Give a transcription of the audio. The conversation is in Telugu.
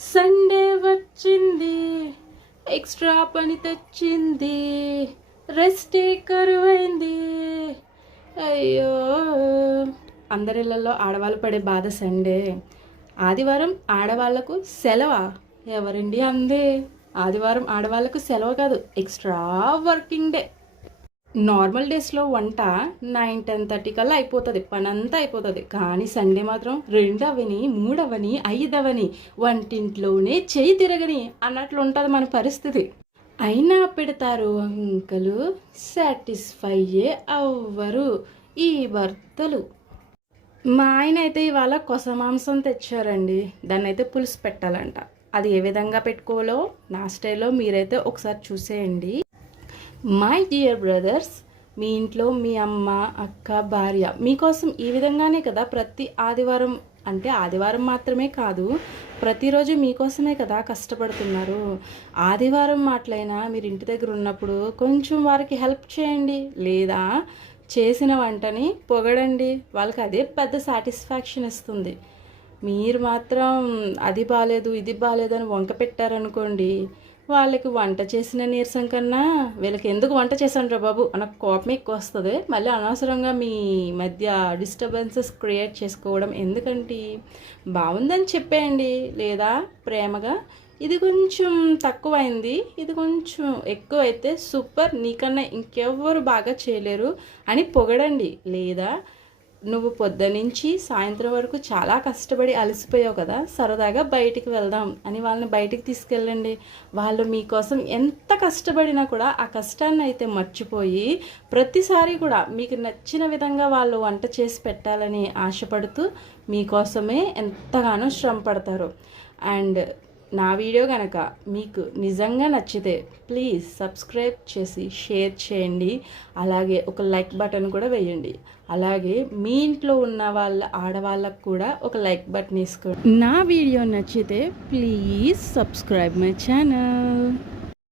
సండే వచ్చింది, ఎక్స్ట్రా పని తెచ్చింది, రెస్టే కరువైంది. అయ్యో, అందరిళ్ళల్లో ఆడవాళ్ళు పడే బాధ సండే. ఆదివారం ఆడవాళ్లకు సెలవా? ఎవరండి అందే? ఆదివారం ఆడవాళ్లకు సెలవు కాదు, ఎక్స్ట్రా వర్కింగ్ డే. నార్మల్ డేస్లో వంట 9-10:30 కల్లా అయిపోతుంది, పని అంతా అయిపోతుంది. కానీ సండే మాత్రం 2 అవని 3 అవని 5 అవని వంటింట్లోనే చేయి తిరగని అన్నట్లు ఉంటుంది మన పరిస్థితి. అయినా పెడతారు అంకలు, సాటిస్ఫైయే అవ్వరు ఈ భర్తలు. మా ఆయన అయితే ఇవాళ కొస మాంసం తెచ్చారండి. దాన్ని అయితే పులుసు పెట్టాలంట. అది ఏ విధంగా పెట్టుకోవాలో నా స్టైల్లో మీరైతే ఒకసారి చూసేయండి. మై డియర్ బ్రదర్స్, మీ ఇంట్లో మీ అమ్మ, అక్క, భార్య మీకోసం ఈ విధంగానే కదా ప్రతి ఆదివారం, అంటే ఆదివారం మాత్రమే కాదు, ప్రతిరోజు మీకోసమే కదా కష్టపడుతున్నారు. ఆదివారం మాటలైనా మీరు ఇంటి దగ్గర ఉన్నప్పుడు కొంచెం వారికి హెల్ప్ చేయండి, లేదా చేసిన వంటని పొగడండి. వాళ్ళకి అదే పెద్ద సాటిస్ఫాక్షన్ ఇస్తుంది. మీరు మాత్రం అది బాగాలేదు ఇది బాగాలేదు అని వంక పెట్టారనుకోండి, వాళ్ళకి వంట చేసిన నీరసం కన్నా వీళ్ళకి ఎందుకు వంట చేశాను రా బాబు అన్న కోపం ఎక్కువ వస్తుంది. మళ్ళీ అనవసరంగా మీ మధ్య డిస్టర్బెన్సెస్ క్రియేట్ చేసుకోవడం ఎందుకంటే బాగుందని చెప్పేయండి, లేదా ప్రేమగా ఇది కొంచెం తక్కువైంది, ఇది కొంచెం ఎక్కువైతే సూపర్, నీకన్నా ఇంకెవ్వరు బాగా చేయలేరు అని పొగడండి. లేదా నువ్వు పొద్దునుంచి సాయంత్రం వరకు చాలా కష్టపడి అలసిపోయావు కదా, సరదాగా బయటికి వెళ్దాం అని వాళ్ళని బయటికి తీసుకెళ్ళండి. వాళ్ళు మీకోసం ఎంత కష్టపడినా కూడా ఆ కష్టాన్ని అయితే మర్చిపోయి ప్రతిసారి కూడా మీకు నచ్చిన విధంగా వాళ్ళు వంట చేసి పెట్టాలని ఆశపడుతూ మీకోసమే ఎంతగానో శ్రమ పడతారు. అండ్ నా వీడియో కనుక మీకు నిజంగా నచ్చితే ప్లీజ్ సబ్స్క్రైబ్ చేసి షేర్ చేయండి. అలాగే ఒక లైక్ బటన్ కూడా వేయండి. అలాగే మీ ఇంట్లో ఉన్న వాళ్ళ ఆడవాళ్ళకు కూడా ఒక లైక్ బటన్ వేసుకోండి. నా వీడియో నచ్చితే ప్లీజ్ సబ్స్క్రైబ్ మై ఛానల్.